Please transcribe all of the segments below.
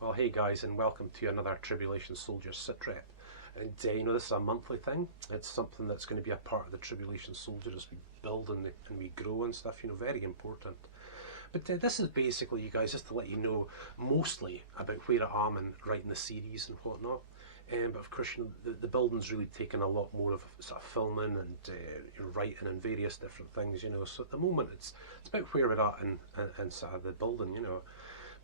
Well, hey guys, and welcome to another Tribulation Soldier Sitrep. And this is a monthly thing. It's something that's going to be a part of the Tribulation Soldier as we build and we grow and stuff. Very important. But this is basically, you guys, just to let you know mostly about where I am in writing the series and whatnot. But of course, the building's really taken a lot more of sort of filming and writing and various different things. So at the moment, it's about where we're at in sort of the building.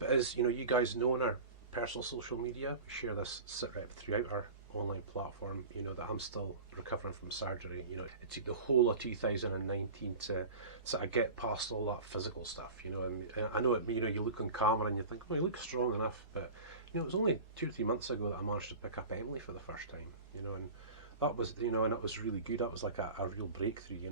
But as you guys know, on our personal social media, we share this sitrep throughout our online platform. That I'm still recovering from surgery. It took the whole of 2019 to sort of get past all that physical stuff. And I know it. You look on camera and you think, well, you look strong enough, but it was only 2 or 3 months ago that I managed to pick up Emily for the first time. And that was, and it was really good. That was like a real breakthrough.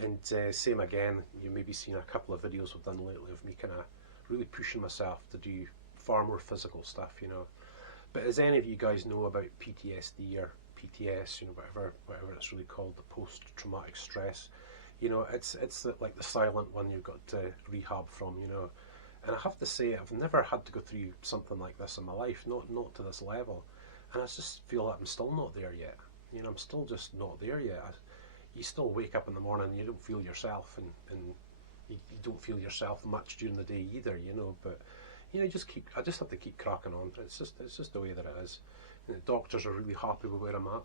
And same again. You maybe seen a couple of videos we've done lately of me kind of really pushing myself to do far more physical stuff, But as any of you guys know about PTSD or PTS, whatever it's really called, the post-traumatic stress, it's like the silent one you've got to rehab from, And I have to say, I've never had to go through something like this in my life, not to this level, and I just feel like I'm still not there yet. I'm still just not there yet. You still wake up in the morning and you don't feel yourself, and you don't feel yourself much during the day either, but I just have to keep cracking on. It's just the way that it is. The doctors are really happy with where I'm at.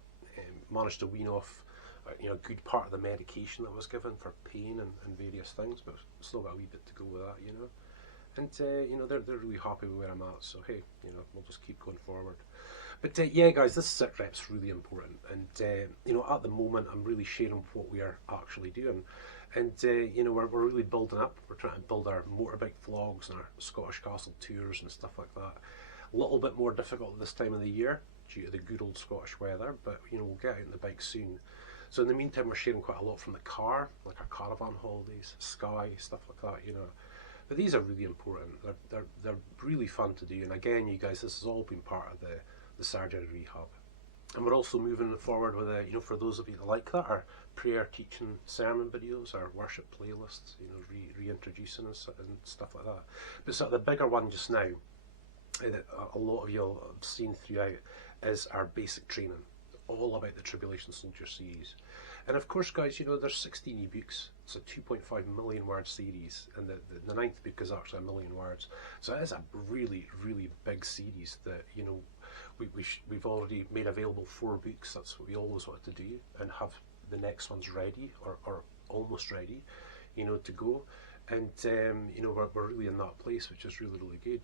Managed to wean off a good part of the medication that was given for pain and various things, but still got a wee bit to go with that, and they're really happy with where I'm at, so hey, we'll just keep going forward. But yeah guys, this sitrep's really important, and at the moment I'm really sharing what we are actually doing. And we're really building up. We're trying to build our motorbike vlogs and our Scottish Castle tours and stuff like that. A little bit more difficult this time of the year due to the good old Scottish weather, but we'll get out on the bike soon. So in the meantime, we're sharing quite a lot from the car, like our caravan holidays, Skye, stuff like that, But these are really important. They're really fun to do. And again, you guys, this has all been part of the surgery rehab. And we're also moving forward with for those of you that like that, our prayer, teaching, sermon videos, our worship playlists, reintroducing us and stuff like that. But sort of the bigger one just now, that a lot of you have seen throughout, is our basic training, all about the Tribulation Soldier series. And of course, guys, there's 16 ebooks. It's a 2.5 million word series, and the 9th book is actually 1 million words. So it is a really, really big series that we've already made available 4 books. That's what we always wanted to do, and have the next ones ready or almost ready, to go. And we're really in that place, which is really, really good.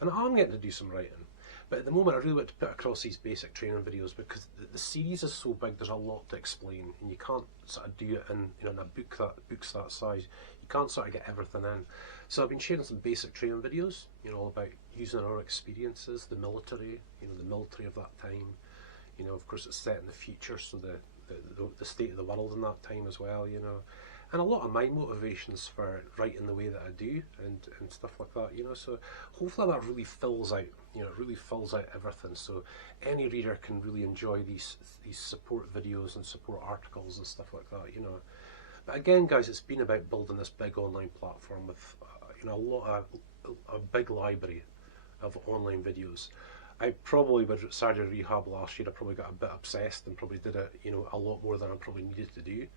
And I'm getting to do some writing. But at the moment, I really want to put across these basic training videos because the series is so big. There's a lot to explain, and you can't sort of do it in a book's that size. You can't sort of get everything in. So I've been sharing some basic training videos, all about using our experiences, the military, the military of that time. Of course, it's set in the future, so the state of the world in that time as well, And a lot of my motivations for writing the way that I do and stuff like that, So hopefully that really fills out, it really fills out everything. So any reader can really enjoy these support videos and support articles and stuff like that, But again, guys, it's been about building this big online platform with, a big library of online videos. I probably, with surgery rehab last year, I probably got a bit obsessed and probably did it, a lot more than I probably needed to do.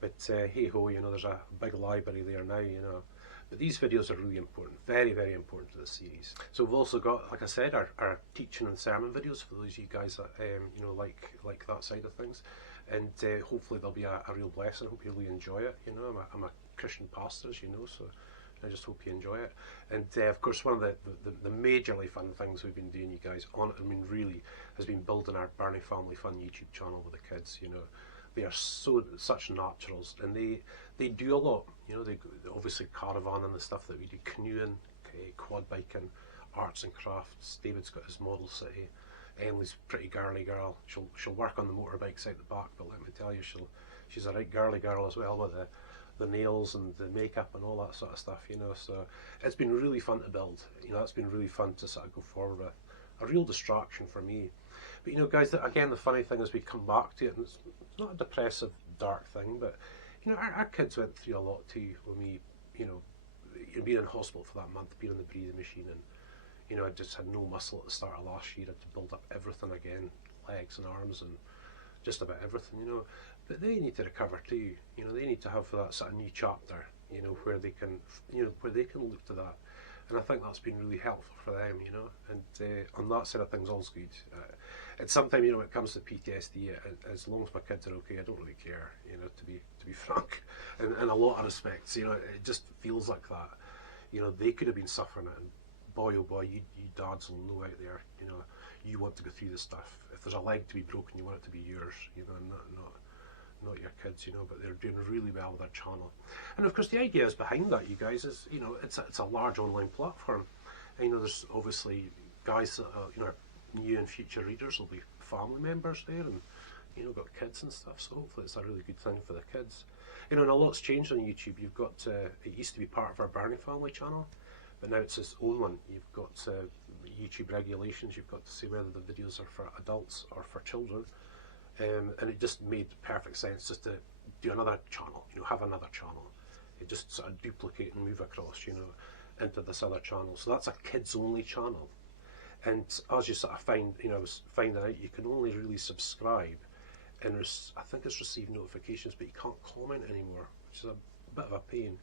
But hey ho, there's a big library there now, But these videos are really important, very, very important to the series. So we've also got, like I said, our teaching and sermon videos for those of you guys that like that side of things. And hopefully they'll be a real blessing. I hope you really enjoy it. I'm a Christian pastor, as you know, so I just hope you enjoy it. And of course, one of the majorly fun things we've been doing, you guys, really, has been building our Birnie Family Fun YouTube channel with the kids. They are such naturals, and they do a lot. They obviously caravan and the stuff that we do, canoeing, quad biking, arts and crafts. David's got his model city. Emily's a pretty girly girl. She'll work on the motorbikes out the back, but let me tell you, she's a right girly girl as well, with the nails and the makeup and all that sort of stuff. So it's been really fun to build. It's been really fun to sort of go forward with. A real distraction for me. But guys, again, the funny thing is we come back to it, and it's not a depressive, dark thing, but our kids went through a lot too when we, being in hospital for that month, being on the breathing machine, and You know, I just had no muscle at the start of last year. I had to build up everything again, legs and arms and just about everything, you know. But they need to recover too. You know, they need to have that sort of new chapter, you know, where they can, you know, where they can look to that. And I think that's been really helpful for them, you know. And on that side of things, all's good. It's sometimes, you know, when it comes to PTSD, as long as my kids are okay, I don't really care, you know, to be frank. In a lot of respects, you know, it just feels like that. You know, they could have been suffering it, and boy, oh boy, you dads will know out there, you know, you want to go through this stuff. If there's a leg to be broken, you want it to be yours, you know, not your kids, you know. But they're doing really well with their channel. And of course the idea is behind that, you guys, is, you know, it's a large online platform. And, you know, there's obviously guys that are, you know, new and future readers will be family members there, and, you know, got kids and stuff, so hopefully it's a really good thing for the kids. You know, and a lot's changed on YouTube. You've got, it used to be part of our Birnie Family channel, but now it's its own one. You've got YouTube regulations. You've got to see whether the videos are for adults or for children. And it just made perfect sense just to do another channel, you know, have another channel. It just sort of duplicate and move across, you know, into this other channel. So that's a kids only channel. And as you sort of find, you know, I was finding out you can only really subscribe and I think it's receive notifications, but you can't comment anymore, which is a bit of a pain.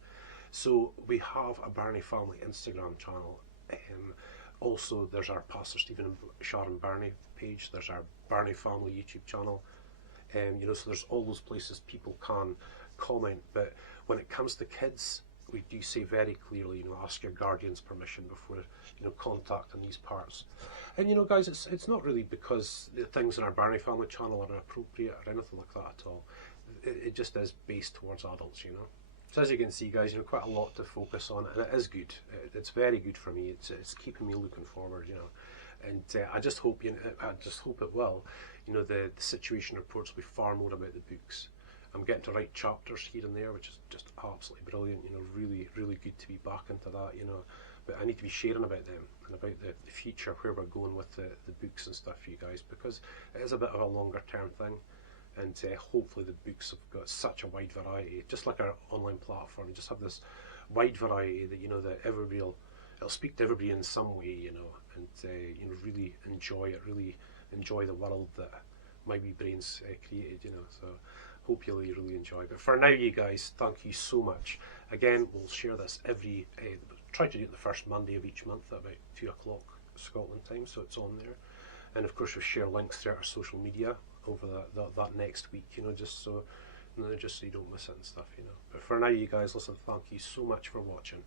So we have a Birnie Family Instagram channel. Also, there's our Pastor Stephen and Sharon Birnie page. There's our Birnie Family YouTube channel. You know, so there's all those places people can comment. But when it comes to kids, we do say very clearly, you know, ask your guardian's permission before, you know, contacting these parts. And, you know, guys, it's not really because the things in our Birnie Family channel are inappropriate or anything like that at all. It just is based towards adults, you know. So as you can see, guys, you know, quite a lot to focus on, and it is good. It's very good for me. It's keeping me looking forward, you know. And I just hope, you know, I just hope it will. You know, the situation reports will be far more about the books. I'm getting to write chapters here and there, which is just absolutely brilliant. You know, really, really good to be back into that. You know, but I need to be sharing about them and about the future, where we're going with the books and stuff for you guys, because it is a bit of a longer term thing. And hopefully the books have got such a wide variety, just like our online platform. You just have this wide variety that, you know, that everybody it'll speak to everybody in some way, you know, and you know, really enjoy it, really enjoy the world that my wee brains created, you know. So hope you'll really enjoy. But for now, you guys, thank you so much. Again, we'll share this every try to do it the first Monday of each month at about 2 o'clock Scotland time, so it's on there. And of course, we'll share links throughout our social media over that next week, you know, just so you know, just so you don't miss it and stuff, you know. But for now, you guys, listen, thank you so much for watching.